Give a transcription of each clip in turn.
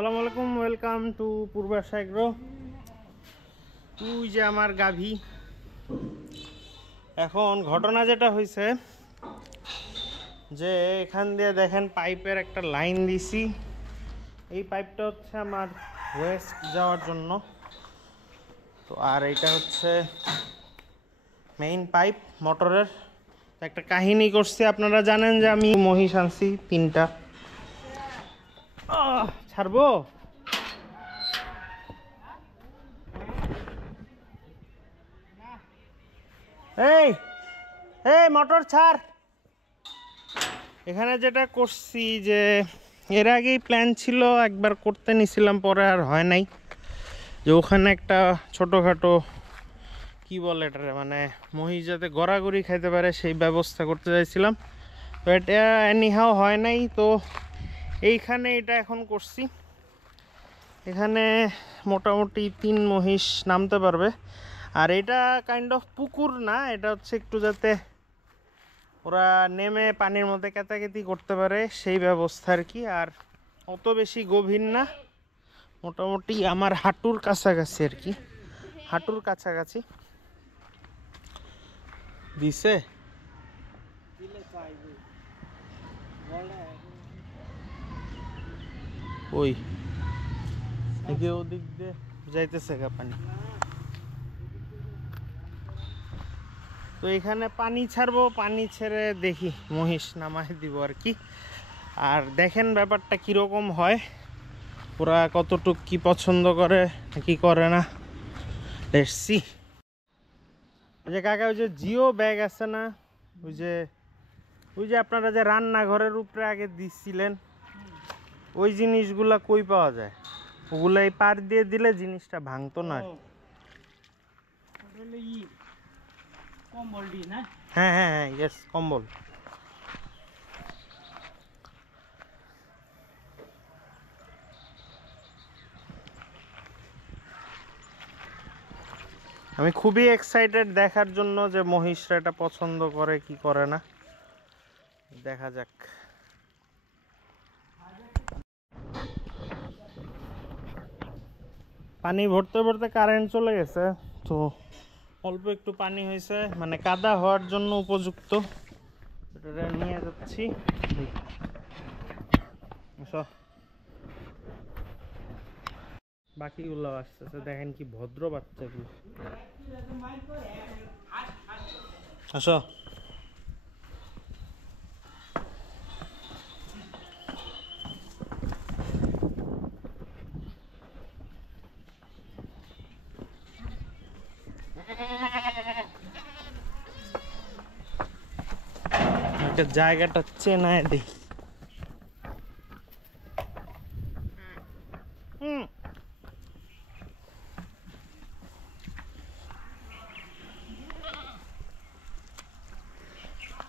আসসালামু আলাইকুম, welcome to Purbasha agro. তুই যে আমার গাভী, এখন ঘটনা যেটা হয়েছে যে এখান দিয়ে দেখেন পাইপের একটা লাইন দিছি। এই পাইপটা হচ্ছে আমার ওয়েস্ট যাওয়ার জন্য, তো আর এটা হচ্ছে মেইন পাইপ মোটরের। একটা কাহিনী করছি, আপনারা জানেন যে আমি মহিষ আনছি 3টা। ছাড়বো? এই এই মোটর ছাড়। এখানে যেটা করছি যে এর আগেই প্ল্যান ছিল, একবার করতে নিছিলাম, পরে আর হয় নাই। যে ওখানে একটা ছোটোখাটো কি বলে এটা, মানে মহিষ যাতে গড়াগড়ি খাইতে পারে সেই ব্যবস্থা করতে চাইছিলাম, তো এটা এনিহাও হয় নাই। তো এইখানে এটা এখন করছি। এখানে মোটামুটি 3 মহিষ নামতে পারবে। আর এটা কাইন্ড অফ পুকুর না, এটা হচ্ছে একটু যাতে ওরা নেমে পানির মধ্যে কেতাকেতি করতে পারে সেই ব্যবস্থা আর কি। আর অত বেশি গভীর না, মোটামুটি আমার হাঁটুর কাছাকাছি আর কি, হাঁটুর কাছাকাছি দিছে। ওই ওদিক দিয়ে যাইতেছে গা পানি। তো এখানে পানি ছাড়বো, পানি ছেড়ে দেখি মহিষ নামাই দিব আর কি। আর দেখেন ব্যাপারটা কীরকম হয়, ওরা কতটুক কি পছন্দ করে কি করে না, দেখছি। ওই যে কাকা, ওই যে জিও ব্যাগ আছে না, ওই যে আপনারা যে রান্নাঘরের উপরে আগে দিচ্ছিলেন, ওই জিনিসগুলা কই পাওয়া যায়? ওগুলো এই পার দিয়ে দিলে জিনিসটা ভাঙতো না। হ্যাঁ হ্যাঁ হ্যাঁ, ইয়েস, কম্বল। আমি খুবই এক্সাইটেড দেখার জন্য যে মহিষরা এটা পছন্দ করে কি করে না, দেখা যাক। পানি ভরতে ভরতে কারেন্ট চলে গেছে, তো অল্প একটু পানি হয়েছে, মানে কাদা হওয়ার জন্য উপযুক্ত। এটা নিয়ে যাচ্ছি। বাকিগুলো আসতেছে, দেখেন কি ভদ্র বাচ্চাগুলো। আসো। জায়গাটা চেনায় দেখি।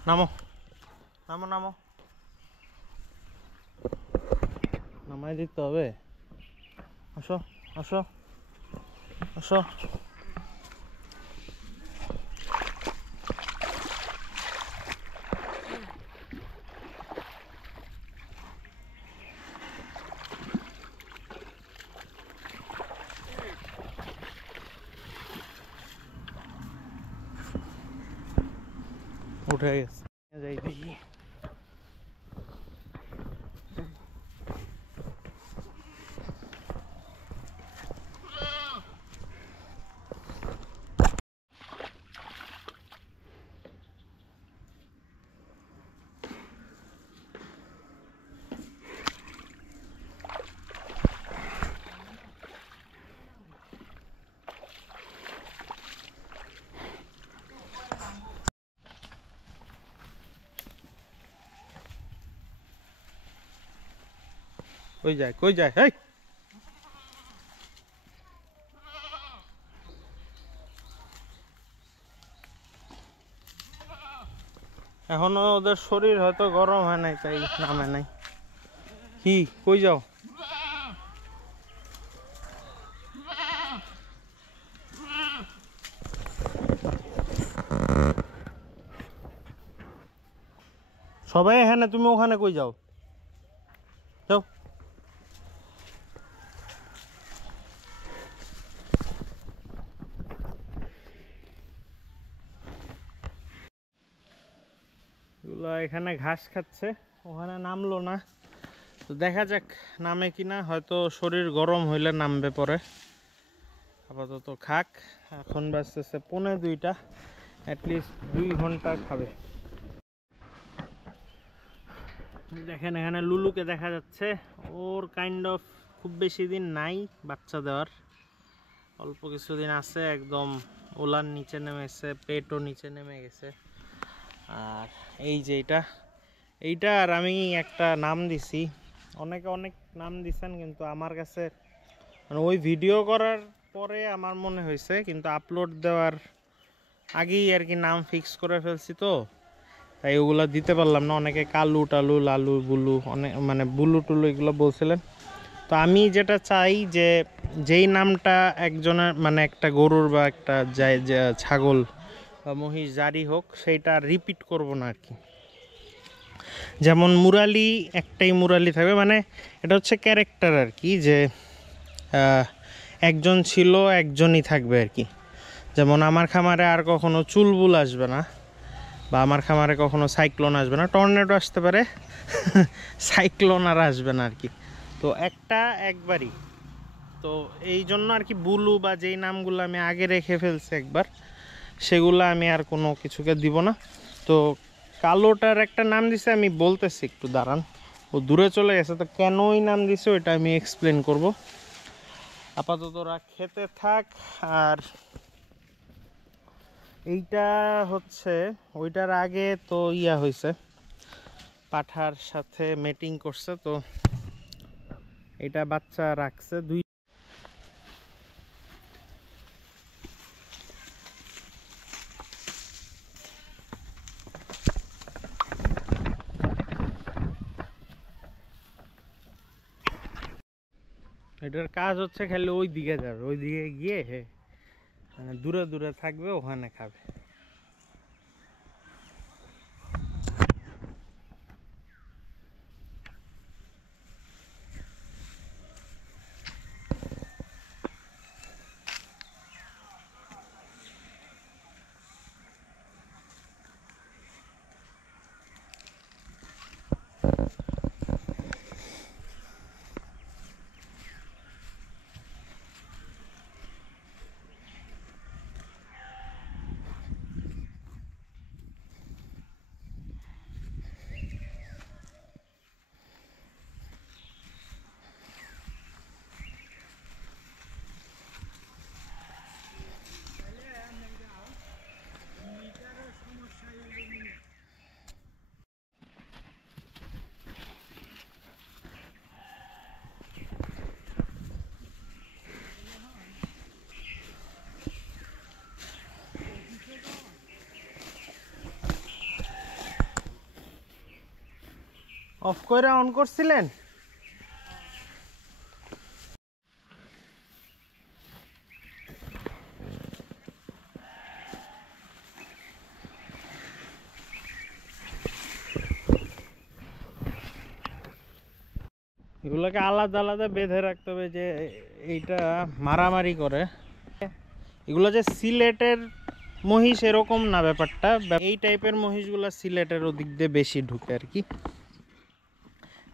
নামো নামো নামো, নামাই দিতে হবে। আসো আসো আসো। উঠে গেছে, যাই দেখি। কই যায় কই যায়? এই এখনো ওদের শরীর হয়তো গরম হয় নাই, তাই নামে নাই। কি কই যাও? সবাই এখানে, তুমি ওখানে কই যাও? যাও। এগুলো এখানে ঘাস খাচ্ছে, ওখানে নামলো না, তো দেখা যাক নামে কিনা, হয়তো শরীর গরম হইলে নামবে পরে। আপাতত খাক। এখন বাজতেছে 1:45, অ্যাটলিস্ট 2 ঘন্টা খাবে। দেখেন এখানে লুলুকে দেখা যাচ্ছে, ওর কাইন্ড অফ খুব বেশি দিন নাই বাচ্চা দেওয়ার, অল্প কিছুদিন আছে, একদম ওলার নিচে নেমেছে, পেটও নিচে নেমে গেছে। আর এই যে এইটা আর আমি একটা নাম দিছি, অনেকে অনেক নাম দিছেন, কিন্তু আমার কাছে মানে ওই ভিডিও করার পরে আমার মনে হয়েছে, কিন্তু আপলোড দেওয়ার আগেই আর কি নাম ফিক্স করে ফেলছি, তো তাই ওগুলো দিতে পারলাম না। অনেকে কালু টালু লালু বুলু অনেক মানে বুলু টুলু এগুলো বলছিলেন। তো আমি যেটা চাই যে যেই নামটা একজনের মানে একটা গরুর বা একটা ছাগল বা মহিষ যারই হোক, সেইটা রিপিট করব না আর কি। যেমন মুরালি, একটাই মুরালি থাকবে, মানে এটা হচ্ছে ক্যারেক্টার আর কি, যে একজন ছিল একজনই থাকবে আর কি। যেমন আমার খামারে আর কখনো চুলবুল আসবে না, বা আমার খামারে কখনো সাইক্লোন আসবে না, টর্নেডো আসতে পারে সাইক্লোন আর আসবে না আর কি। তো একটা একবারই, তো এই জন্য আর কি বুলু বা যেই নামগুলো আমি আগে রেখে ফেলছি একবার, সেগুলো আমি আর কোনো কিছুকে দিব না। তো কালোটার একটা নাম দিছে, আমি বলতেছি, একটু দাঁড়ান, ও দূরে চলে গেছে, তো কেন ওই নাম দিছে ওইটা আমি এক্সপ্লেন করব। আপাতত ওরা খেতে থাক। আর এইটা হচ্ছে ওইটার আগে তো ইয়া হয়েছে, পাঠার সাথে মেটিং করছে, তো এটা বাচ্চা রাখছে 2। এটার কাজ হচ্ছে খালি ওই দিকে যাবে, ওই দিকে গিয়ে মানে দূরে দূরে থাকবে, ওখানে খাবে। অফ করে অন করছিলেন? এগুলোকে আলাদা আলাদা বেঁধে রাখতে হবে, যে এইটা মারামারি করে। এগুলো যে সিলেটের মহিষ এরকম না ব্যাপারটা, এই টাইপের মহিষগুলো সিলেটের ওদিক দিয়ে বেশি ঢুকে আর কি।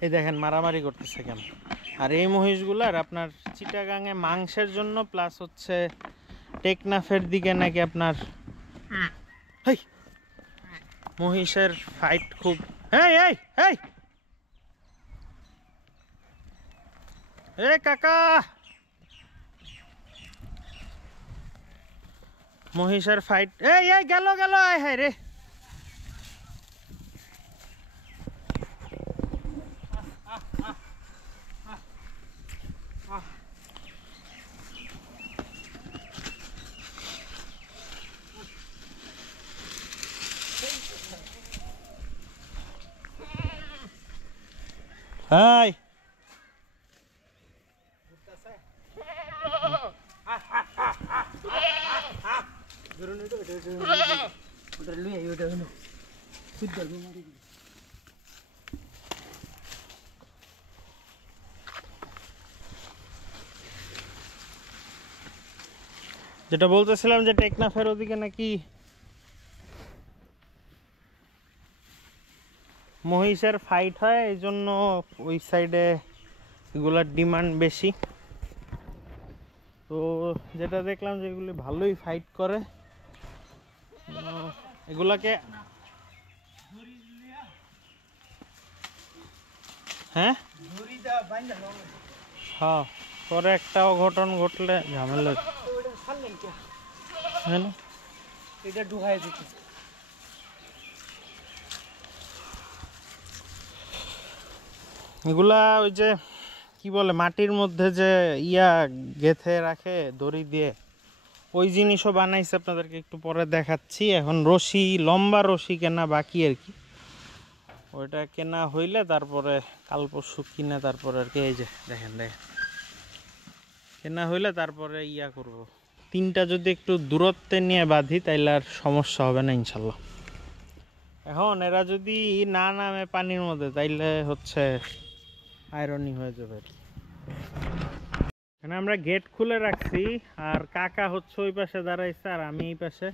এই দেখেন মারামারি করতেছে কেন। আর এই মহিষগুলার আপনার চিটাগাঙে মাংসের জন্য, প্লাস হচ্ছে টেকনাফের দিকে নাকি আপনার মহিষের ফাইট খুব। এই এই এই এ কাকা, মহিষের ফাইট, এই এই গেল গেল, আয় হায় রে। হাই যেটা বলতেছিলাম যে টেকনাফের ওদিকে নাকি মহিষের ফাইট হয়, এই জন্য ওই সাইডে এগুলার ডিমান্ড বেশি। তো যেটা দেখলাম যে এগুলি ভালোই ফাইট করে। এগুলাকে হ্যাঁ হ্যাঁ, পরে একটা অঘটন ঘটলে ঝামেলা। হ্যাঁ না, এটা ঢুকাই দিতে এগুলা ওই যে কি বলে মাটির মধ্যে যে ইয়া গেথে রাখে দড়ি দিয়ে, ওই জিনিসও বানাইছে, আপনাদেরকে একটু পরে দেখাচ্ছি। এখন রশি, লম্বা রশি কেনা বাকি আর কি, ওইটা কেনা হইলে তারপরে কাল পরশু কিনে তারপরে আর কি, এই যে দেখেন দেখেন, কেনা হইলে তারপরে ইয়া করব। তিনটা যদি একটু দূরত্বে নিয়ে বাঁধি তাইলে আর সমস্যা হবে না ইনশাল্লাহ। এখন এরা যদি না নামে পানির মধ্যে তাইলে হচ্ছে আয়রনই হয়ে যাবে। এখানে আমরা গেট খুলে রাখছি, আর কাকা হচ্ছে ওই পাশে দাঁড়াইছে আর আমি এই পাশে।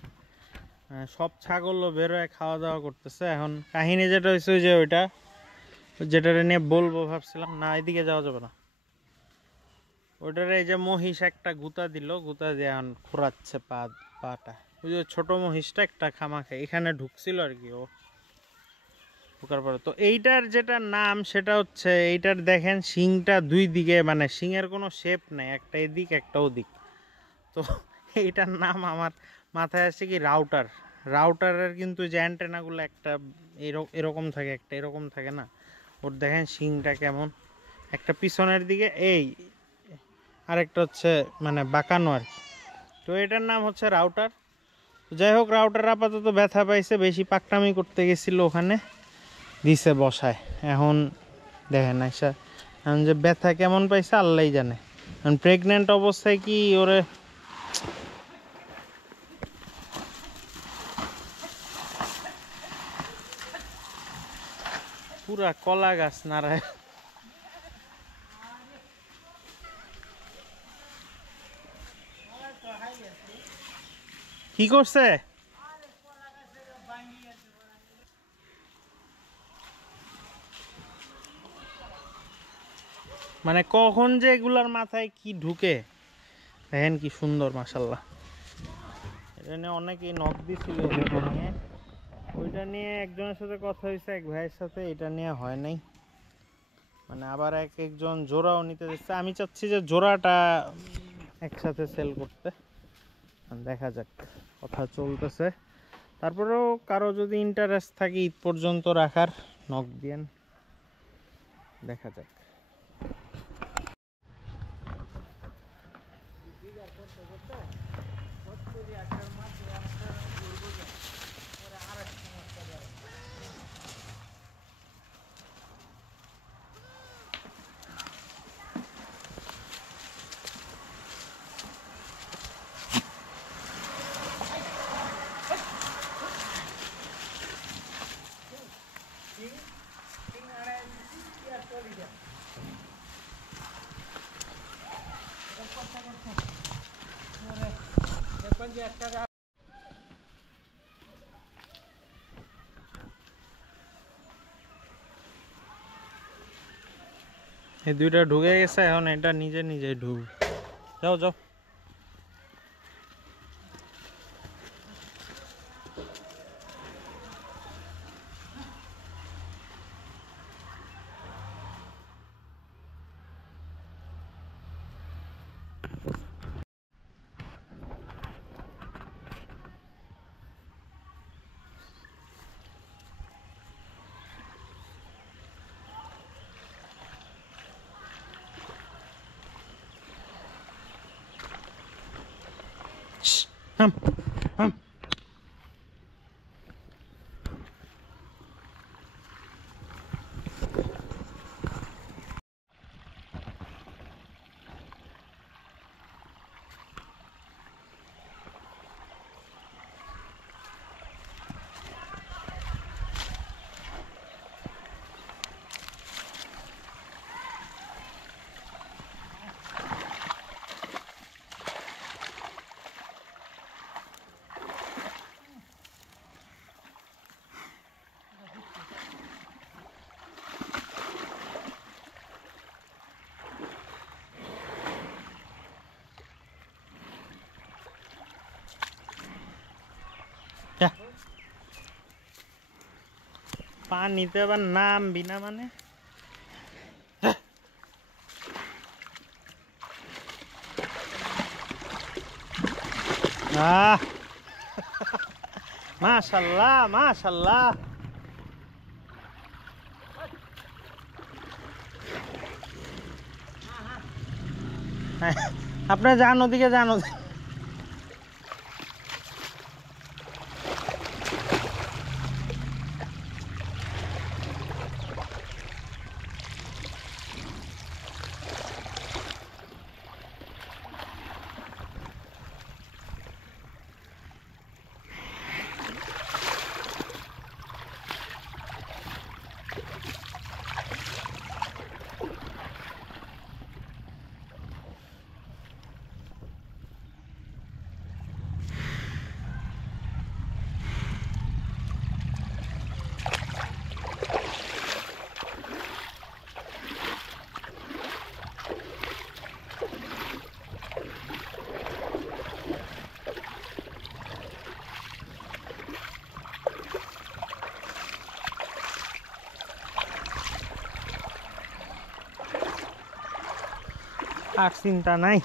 সব ছাগলও বেরোয় খাওয়া দাওয়া করতেছে। এখন কাহিনী যেটা হয়েছে ওই যে ওইটা যেটা নিয়ে বলবো ভাবছিলাম, না এদিকে যাওয়া যাবে না, ওইটারে এই যে মহিষ একটা গুতা দিল, গুতা দিয়ে এখন খোরাচ্ছে পাটা। ওই যে ছোট মহিষটা একটা খামাখে এখানে ঢুকছিল আর কি, ও ঢুকার পরে তো এইটার যেটা নাম সেটা হচ্ছে, এইটার দেখেন শিংটা দুই দিকে, মানে শিংয়ের কোনো শেপ নেই, একটা এদিক একটা ওদিক। তো এইটার নাম আমার মাথায় আসছে কি রাউটার। রাউটারের কিন্তু যে অ্যান্টেনাগুলো একটা এরকম থাকে, একটা এরকম থাকে না, ওর দেখেন শিংটা কেমন, একটা পিছনের দিকে এই, আরেকটা হচ্ছে মানে বাঁকানো আর কি। তো এটার নাম হচ্ছে রাউটার। যাই হোক, রাউটার আপাতত ব্যথা পাইছে, বেশি পাকনামি করতে গেছিল ওখানে, দিছে বসায়। এখন দেখেন আইসা, এখন যে ব্যথা কেমন পাইছে আল্লাহ জানে। এখন প্রেগনেন্ট অবস্থায় কি ওরে পুরা কলা গাছ নাড়ায়। কি করছে? মানে কখন যে এগুলার মাথায় কি ঢুকে, দেখেন কি সুন্দর মাশাল্লাহ। এটা নিয়ে অনেকেই নক দিছিল, নিয়ে ওইটা নিয়ে একজনের সাথে কথা হয়েছে, এক ভাইয়ের সাথে, এটা নিয়ে হয় নাই। মানে আবার এক একজন জোড়াও নিতে দিচ্ছে, আমি চাচ্ছি যে জোড়াটা একসাথে সেল করতে। দেখা যাক, কথা চলতেছে। তারপরেও কারো যদি ইন্টারেস্ট থাকে ঈদ পর্যন্ত রাখার, নক দিয়েন, দেখা যাক। এই দুইটা ঢুকে গেছে, এখন এটা নিজে নিজেই ঢুক। যাও যাও। হাম হাম। পানিতে আবার নামবি না মানে মাশাআল্লাহ মাশাআল্লাহ আপনি যান ওদিকে যান আর চিন্তা নাই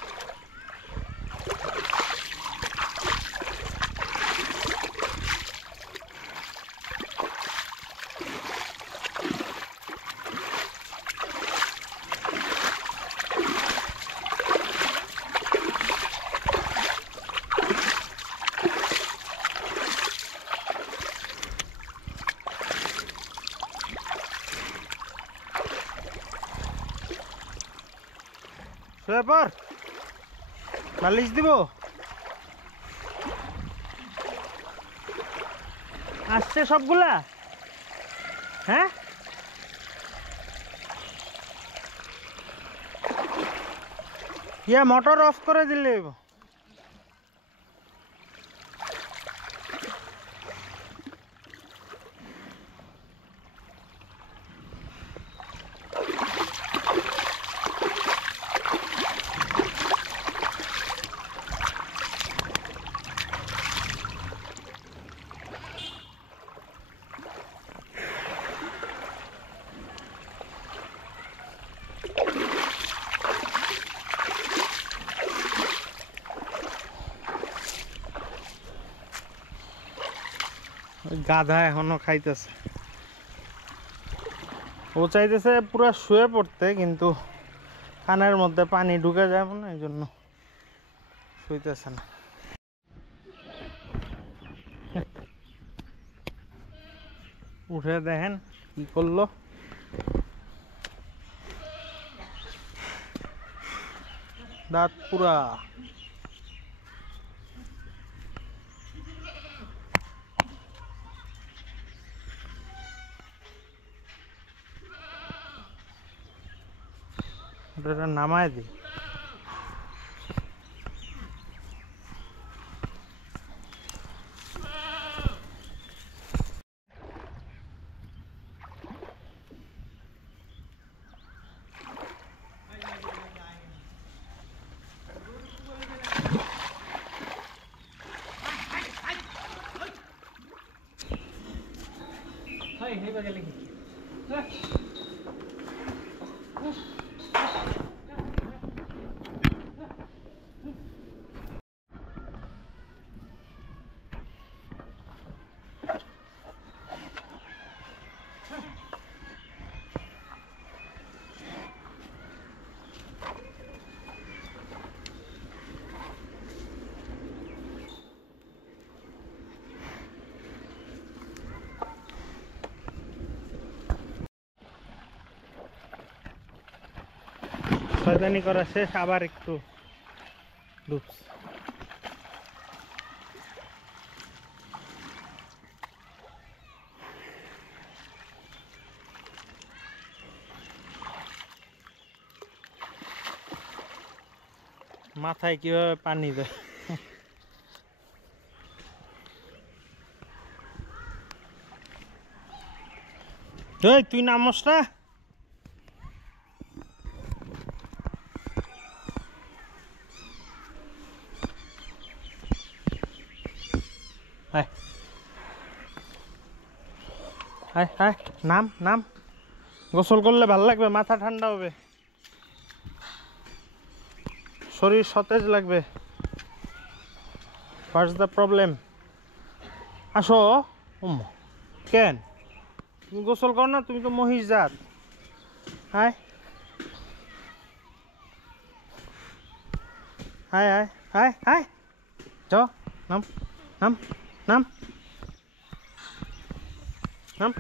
পর বালিশ দিব আসছে সবগুলা হ্যাঁ ইয়া মোটর অফ করে দিলে গাধা এখনো খাইতেছে ও চাইতেছে পুরো শুয়ে পড়তে কিন্তু কানের মধ্যে পানি ঢুকে যাবে না এই জন্য শুইতেছে না উঠে দেখেন কি করলো দাঁত পুরা এটা নামায় দিই শয়তানি করা শেষ আবার একটু ডুবস মাথায় কিভাবে পানি দেয় তুই নামস না হায় হায়, নাম নাম, গোসল করলে ভালো লাগবে, মাথা ঠান্ডা হবে, শরীর সতেজ লাগবে। What's the problem? আসো। কেন তুমি গোসল করো না? তুমি তো মহিষ জাত। হায় হায় হায় হায় হায়, যাও, নাম নাম নাম নাম।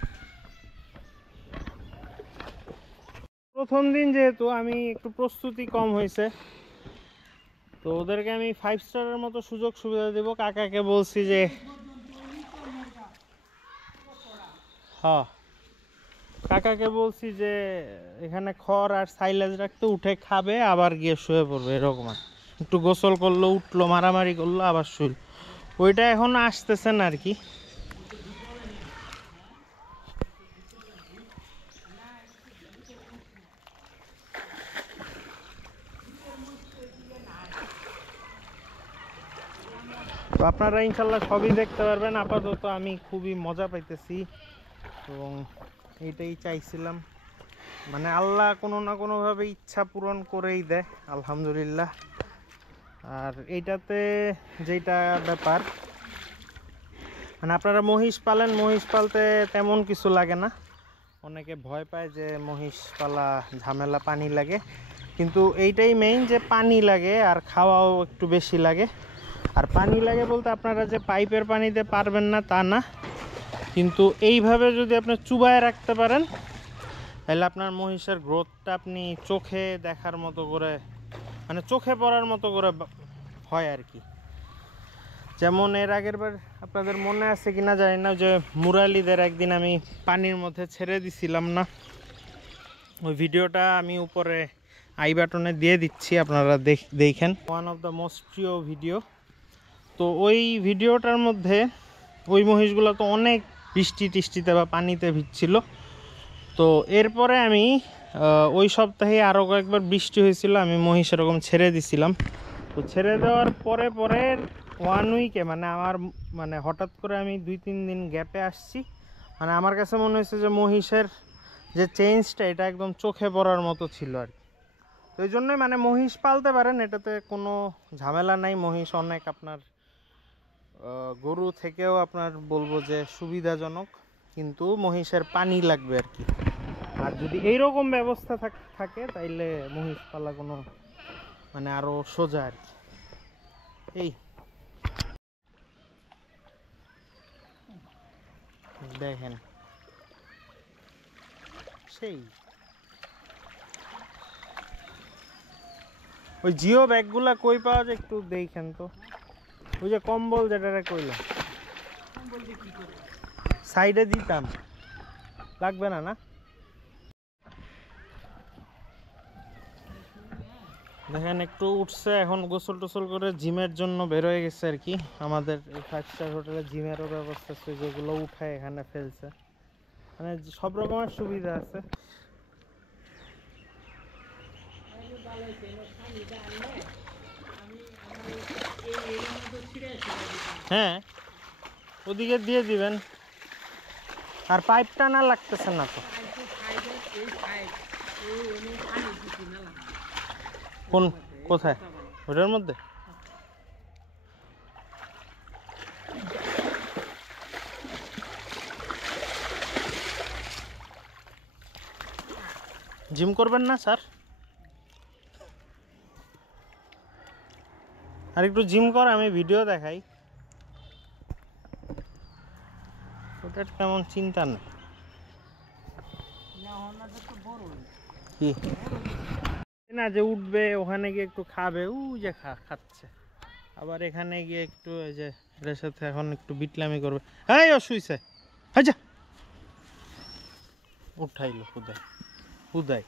প্রথম দিন যেহেতু আমি একটু প্রস্তুতি কম হয়েছে, তো ওদেরকে আমি 5 স্টারের মতো সুযোগ সুবিধা দেবো। কাকাকে বলছি যে হ্যাঁ, কাকাকে বলছি যে এখানে খড় আর সাইলেজ রাখতে, উঠে খাবে আবার গিয়ে শুয়ে পড়বে, এরকম আর একটু গোসল করলো, উঠলো, মারামারি করলো, আবার শুইল। ওইটা এখন আসতেছে না আর কি। তো আপনারা ইনশাল্লাহ সবই দেখতে পারবেন। আপাতত আমি খুবই মজা পাইতেছি এবং এইটাই চাইছিলাম, মানে আল্লাহ কোনো না কোনোভাবে ইচ্ছা পূরণ করেই দেয়, আলহামদুলিল্লাহ। আর এইটাতে যেটা ব্যাপার, মানে আপনারা মহিষ পালেন, মহিষ পালতে তেমন কিছু লাগে না। অনেকে ভয় পায় যে মহিষ পালা ঝামেলা, পানি লাগে, কিন্তু এইটাই মেইন যে পানি লাগে আর খাওয়াও একটু বেশি লাগে। আর পানি লাগে বলতে আপনারা যে পাইপের পানিতে পারবেন না তা না, কিন্তু এইভাবে যদি আপনি চুবায় রাখতে পারেন তাহলে আপনার মহিষের গ্রোথটা আপনি চোখে দেখার মতো করে, মানে চোখে পড়ার মতো করে হয় আর কি। যেমন এর আগের বার আপনাদের মনে আছে কিনা জানি না, যে মুরালিদের একদিন আমি পানির মধ্যে ছেড়ে দিছিলাম না, ওই ভিডিওটা আমি উপরে আই বাটনে দিয়ে দিচ্ছি, আপনারা দেখেন। ওয়ান অফ দ্য মোস্ট প্রিয় ভিডিও। তো ওই ভিডিওটার মধ্যে ওই মহিষগুলো তো অনেক বৃষ্টি টিষ্টিতে বা পানিতে ভিজছিল। তো এরপরে আমি ওই সপ্তাহে আরও কয়েকবার বৃষ্টি হয়েছিল, আমি মহিষ এরকম ছেড়ে দিছিলাম। তো ছেড়ে দেওয়ার পরে পরে 1 উইকে, মানে আমার মানে হঠাৎ করে আমি 2-3 দিন গ্যাপে আসছি, মানে আমার কাছে মনে হয়েছে যে মহিষের যে চেঞ্জটা এটা একদম চোখে পড়ার মতো ছিল আর কি। তো এই জন্যই মানে মহিষ পালতে পারেন, এটাতে কোনো ঝামেলা নাই। মহিষ অনেক আপনার গরু থেকেও আপনার বলবো যে সুবিধাজনক, কিন্তু মহিষের পানি লাগবে আর কি। আর যদি এইরকম ব্যবস্থা থাকে তাইলে মহিষ পালা কোনো মানে আরো সোজা আর কি। এই দেখেন সেই ওই জিও ব্যাগগুলা কই পাওয়া যায় একটু দেখেন তো। ওই যে কম্বল যেটা কইলাম, সাইডে দিতাম, লাগবে না না? দেখেন একটু উঠছে, এখন গোসল টোসল করে জিমের জন্য বের হয়ে গেছে আর কি। আমাদের এই 5 স্টার হোটেলে জিমেরও ব্যবস্থা আছে, যেগুলো উঠায় এখানে ফেলছে, মানে সব রকমের সুবিধা আছে। হ্যাঁ, ওদিকে দিয়ে দিবেন, আর পাইপ টানা লাগতেছে না তো। কোন, কোথায়? ওটার মধ্যে জিম করবেন না স্যার? আর একটু জিম কর, আমি ভিডিও দেখাই। ওটার তেমন চিন্তা নেই। কি না যে উঠবে ওখানে গিয়ে একটু খাবে, ও যে খাচ্ছে, আবার এখানে গিয়ে একটু এই যে এর সাথে এখন একটু বিটলামি করবে। এই ও শুইছে, আচ্ছা উঠাইলো হুদাই হুদাই।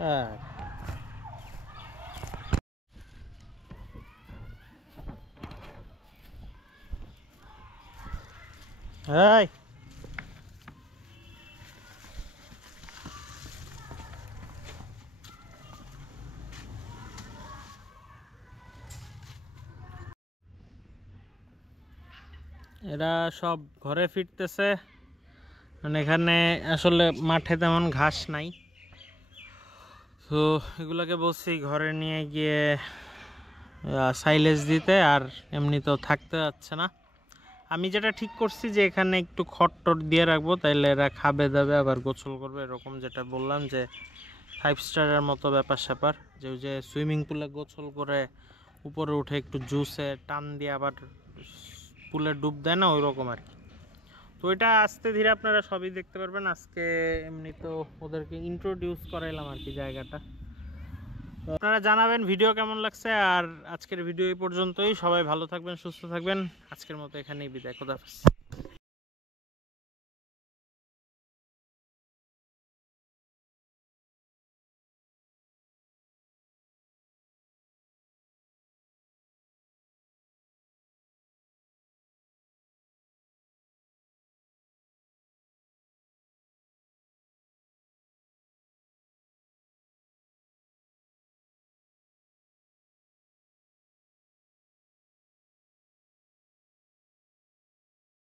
হ্যাঁ, এই এরা সব ঘরে ফিরতেছে, মানে এখানে আসলে মাঠে তেমন ঘাস নাই, তো এগুলোকে বলছি ঘরে নিয়ে গিয়ে সাইলেজ দিতে, আর এমনিতেও থাকতে যাচ্ছে না। আমি যেটা ঠিক করছি যে এখানে একটু খড় টড় দিয়ে রাখবো, তাইলে এরা খাবে দাবে আবার গোসল করবে, এরকম যেটা বললাম যে 5 স্টারের মতো ব্যাপার স্যাপার, যে ওই যে সুইমিং পুলে গোসল করে উপরে উঠে একটু জুসে টান দিয়ে আবার পুলে ডুব দেয় না, ওই রকম আর কি। তো এটা আস্তে ধীরে আপনারা সবই দেখতে পারবেন। আজকে এমনি তো ওদেরকে ইন্ট্রোডিউস করাইলাম আর কি জায়গাটা। তো আপনারা জানাবেন ভিডিও কেমন লাগছে, আর আজকের ভিডিও এই পর্যন্তই। সবাই ভালো থাকবেন, সুস্থ থাকবেন। আজকের মতো এখানেই বিদায়, খোদা হাফেজ।